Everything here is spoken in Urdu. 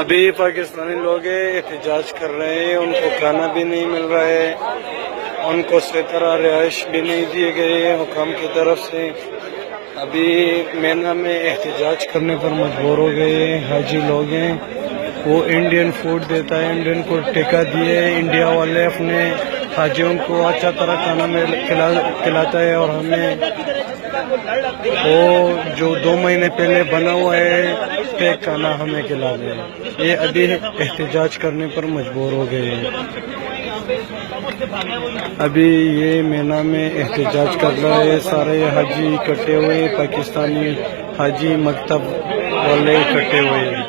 ابھی پاکستانی لوگ احتجاج کر رہے ہیں، ان کو کھانا بھی نہیں مل رہا ہے، ان کو صحیح طرح رہائش بھی نہیں دیے گئے حکام کی طرف سے۔ ابھی مینا میں احتجاج کرنے پر مجبور ہو گئے حاجی لوگ ہیں، وہ انڈین فوڈ دیتا ہے، انڈین کو ٹیکہ دیے، انڈیا والے اپنے حاجیوں کو اچھا طرح کھانا کھلاتا ہے، اور ہمیں وہ جو 2 مہینے پہلے بنا ہوا ہے پیک کھانا ہمیں کھلا دے۔ یہ ابھی احتجاج کرنے پر مجبور ہو گئے ہیں۔ ابھی یہ مینا میں احتجاج کر رہے ہیں، سارے حاجی اکٹھے ہوئے، پاکستانی حاجی مکتب والے اکٹھے ہوئے ہیں۔